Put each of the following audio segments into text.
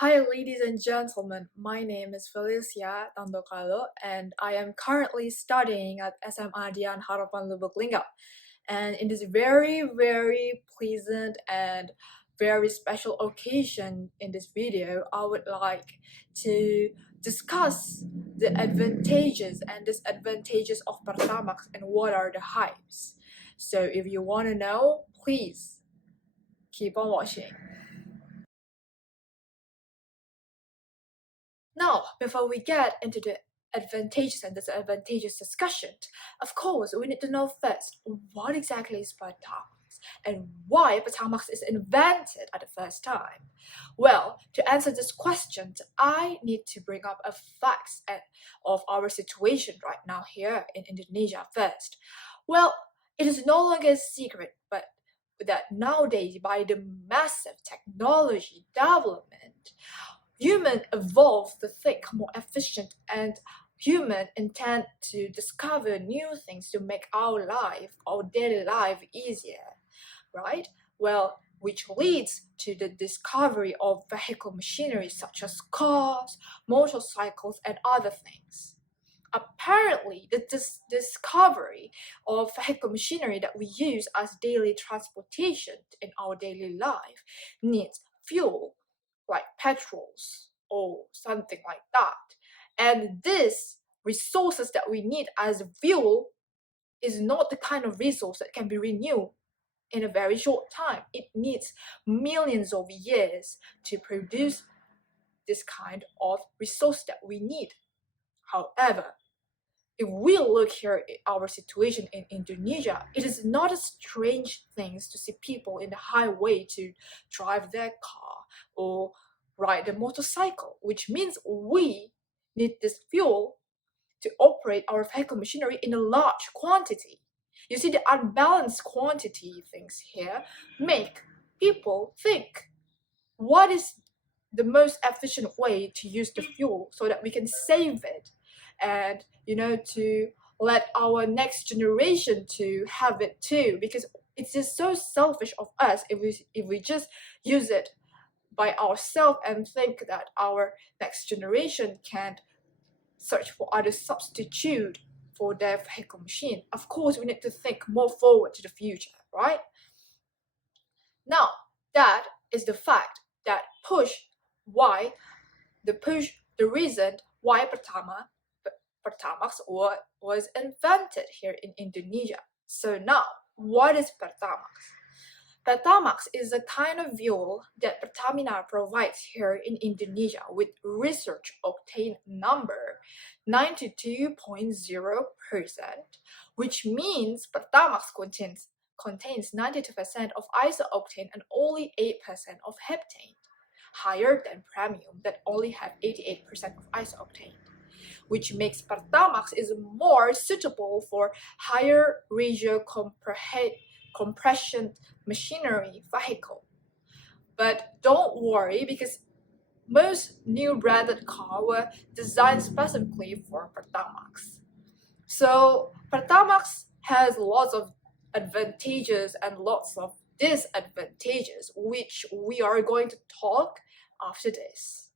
Hi, ladies and gentlemen. My name is Felicia and I am currently studying at SMA Dian Harapan Lubuk Linggau. And in this very, very pleasant and very special occasion in this video, I would like to discuss the advantages and disadvantages of Pertamax and what are the hypes. So if you want to know, please keep on watching. Now, before we get into the advantages and disadvantages discussion, of course, we need to know first what exactly is Pertamax and why Pertamax is invented at the first time. Well, to answer this question, I need to bring up a facts of our situation right now here in Indonesia first. Well, it is no longer a secret, but that nowadays, by the massive technology development, human evolved to think more efficient and human intend to discover new things to make our life, our daily life easier, right? Well, which leads to the discovery of vehicle machinery such as cars, motorcycles, and other things. Apparently, the discovery of vehicle machinery that we use as daily transportation in our daily life needs fuel like petrols or something like that. And this resources that we need as fuel is not the kind of resource that can be renewed in a very short time. It needs millions of years to produce this kind of resource that we need. However, if we look here at our situation in Indonesia, it is not a strange thing to see people in the highway to drive their car or ride a motorcycle, which means we need this fuel to operate our vehicle machinery in a large quantity. You see, the unbalanced quantity things here make people think what is the most efficient way to use the fuel so that we can save it and to let our next generation to have it too, because it's just so selfish of us if we just use it by ourselves and think that our next generation can't search for other substitute for their vehicle machine. Of course, we need to think more forward to the future, right? Now, that is the fact that why the reason why Pertamax was invented here in Indonesia. So now, what is Pertamax? Pertamax is a kind of fuel that Pertamina provides here in Indonesia with research octane number 92.0%, which means Pertamax contains 92% of isooctane and only 8% of heptane, higher than premium that only have 88% of isooctane, which makes Pertamax is more suitable for higher ratio compression machinery vehicle. But don't worry, because most new branded cars were designed specifically for Pertamax. So Pertamax has lots of advantages and lots of disadvantages, which we are going to talk after this.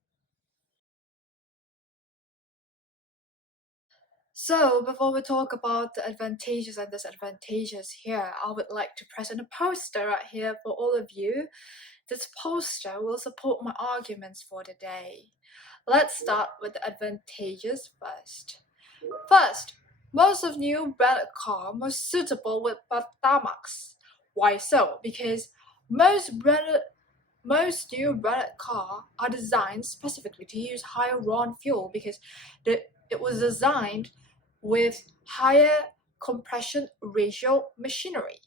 So before we talk about the advantages and disadvantages here, I would like to present a poster right here for all of you. This poster will support my arguments for the day. Let's start with the advantages first. First, most of new branded cars are suitable with Pertamax. Why so? Because most new branded cars are designed specifically to use higher RON fuel because it was designed with higher compression ratio machinery,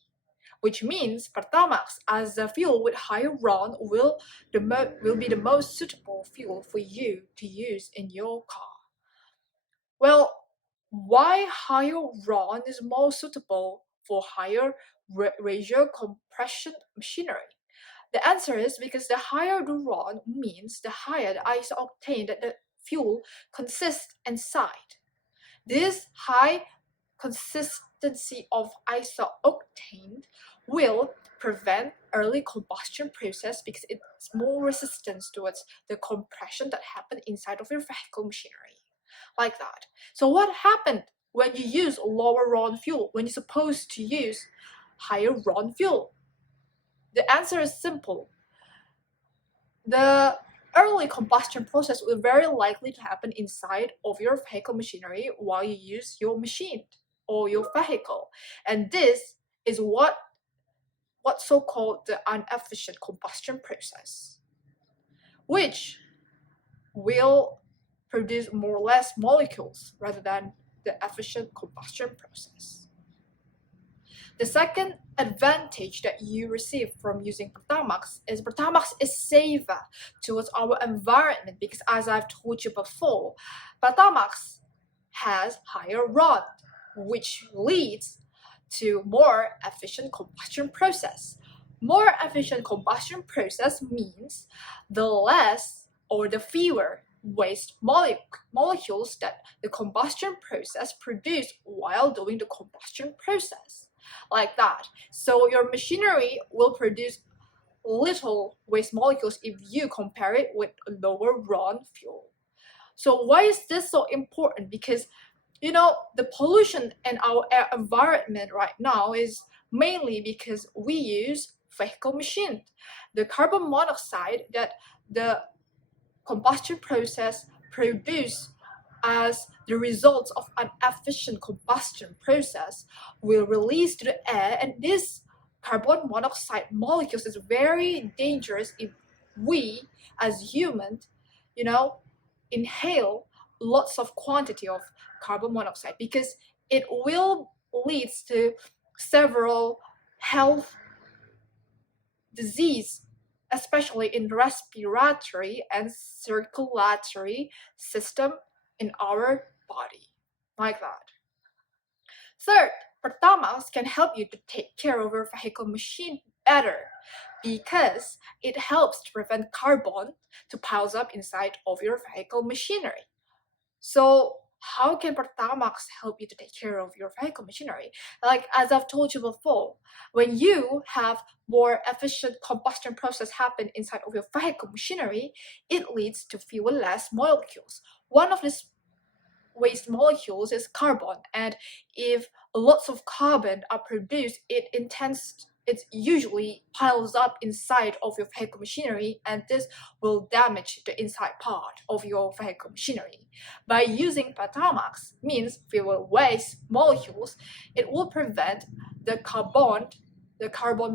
which means Pertamax as a fuel with higher RON will be the most suitable fuel for you to use in your car. Well, why higher RON is more suitable for higher ratio compression machinery? The answer is because the higher the RON means the higher the isooctane that the fuel consists inside. This high consistency of isooctane will prevent early combustion process because it's more resistant towards the compression that happen inside of your vehicle machinery, like that. So what happened when you use lower RON fuel when you're supposed to use higher RON fuel? The answer is simple. The early combustion process will very likely to happen inside of your vehicle machinery while you use your machine or your vehicle, and this is what's so-called the inefficient combustion process, which will produce more or less molecules rather than the efficient combustion process. The second advantage that you receive from using Pertamax is safer towards our environment because, as I've told you before, Pertamax has higher RON, which leads to more efficient combustion process. More efficient combustion process means the less or the fewer waste molecules that the combustion process produce while doing the combustion process, like that. So your machinery will produce little waste molecules if you compare it with lower RON fuel. So why is this so important? Because the pollution in our air environment right now is mainly because we use vehicle machines. The carbon monoxide that the combustion process produce as the results of an efficient combustion process will release to the air, and this carbon monoxide molecules is very dangerous if we as humans inhale lots of quantity of carbon monoxide, because it will lead to several health disease, especially in respiratory and circulatory system in our body, like that. Third, Pertamax can help you to take care of your vehicle machine better because it helps to prevent carbon to piles up inside of your vehicle machinery. So how can Pertamax help you to take care of your vehicle machinery? Like, as I've told you before, when you have more efficient combustion process happen inside of your vehicle machinery, it leads to fewer less molecules. One of these waste molecules is carbon, and if lots of carbon are produced, it usually piles up inside of your vehicle machinery, and this will damage the inside part of your vehicle machinery. By using Pertamax means fewer waste molecules, it will prevent the carbon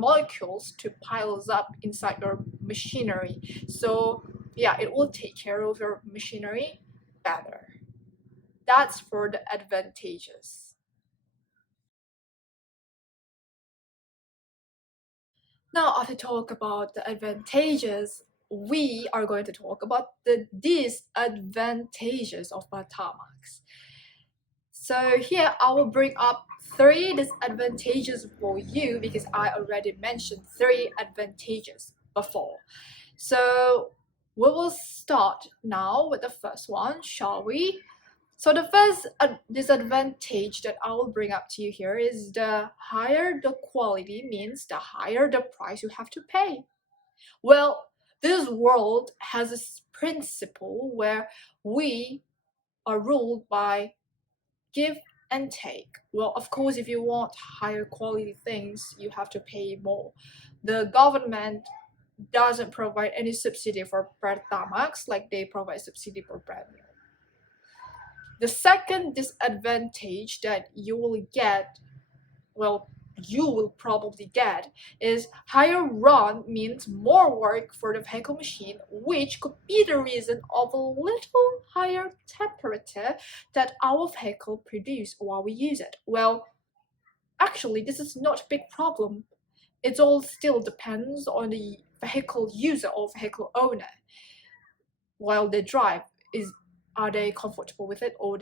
molecules to piles up inside your machinery. So yeah, it will take care of your machinery better. That's for the advantages. Now, after talk about the advantages, we are going to talk about the disadvantages of Pertamax. So here I will bring up 3 disadvantages for you because I already mentioned 3 advantages before. So we will start now with the first one, shall we? So the first disadvantage that I will bring up to you here is the higher the quality means the higher the price you have to pay. Well, this world has this principle where we are ruled by give and take. Well, of course, if you want higher quality things, you have to pay more. The government doesn't provide any subsidy for Pertamax like they provide subsidy for brand new. The second disadvantage that you will probably get, is higher RON means more work for the vehicle machine, which could be the reason of a little higher temperature that our vehicle produce while we use it. Well, actually, this is not a big problem. It all still depends on the vehicle user or vehicle owner. While they drive, are they comfortable with it, or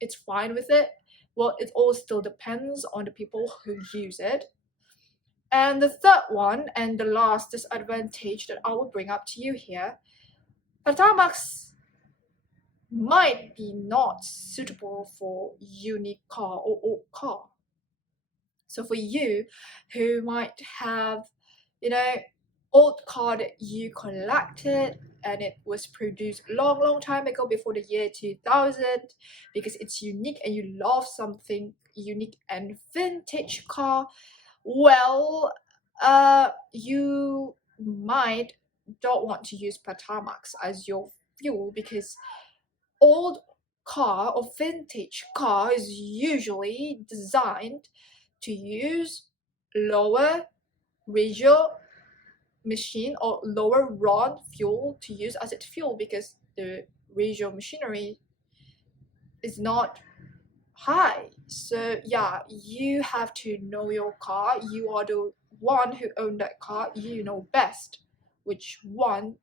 it's fine with it? Well, it all still depends on the people who use it. And the third one, and the last disadvantage that I will bring up to you here, Pertamax might be not suitable for unique car or old car. So for you who might have, old car that you collected and it was produced long time ago before the year 2000 because it's unique and you love something unique and vintage car, well, you might don't want to use Pertamax as your fuel because old car or vintage car is usually designed to use lower ratio machine or lower rod fuel to use as its fuel because the ratio machinery is not high. So yeah, you have to know your car. You are the one who owned that car. You know best which one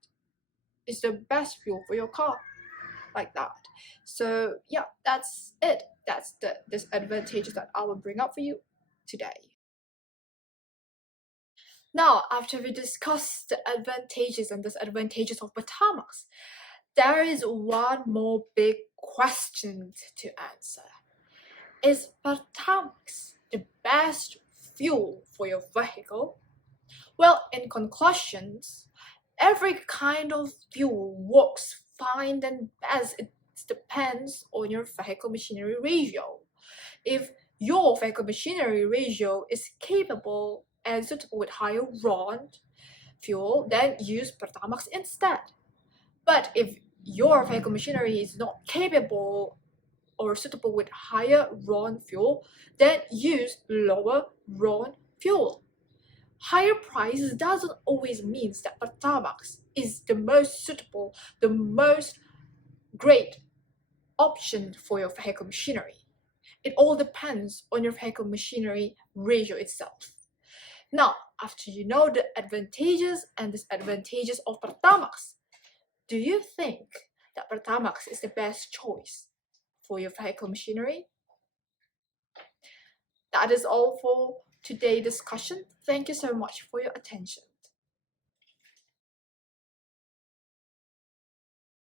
is the best fuel for your car, like that. So yeah, that's it. That's the disadvantages that I will bring up for you today. Now, after we discussed the advantages and disadvantages of Pertamax, there is one more big question to answer. Is Pertamax the best fuel for your vehicle? Well, in conclusions, every kind of fuel works fine and best. It depends on your vehicle machinery ratio. If your vehicle machinery ratio is capable and suitable with higher rod fuel, then use Pertamax instead. But if your vehicle machinery is not capable or suitable with higher rod fuel, then use lower rod fuel. Higher prices doesn't always mean that Pertamax is the most suitable, the most great option for your vehicle machinery. It all depends on your vehicle machinery ratio itself. Now, after you know the advantages and disadvantages of Pertamax, do you think that Pertamax is the best choice for your vehicle machinery? That is all for today's discussion. Thank you so much for your attention.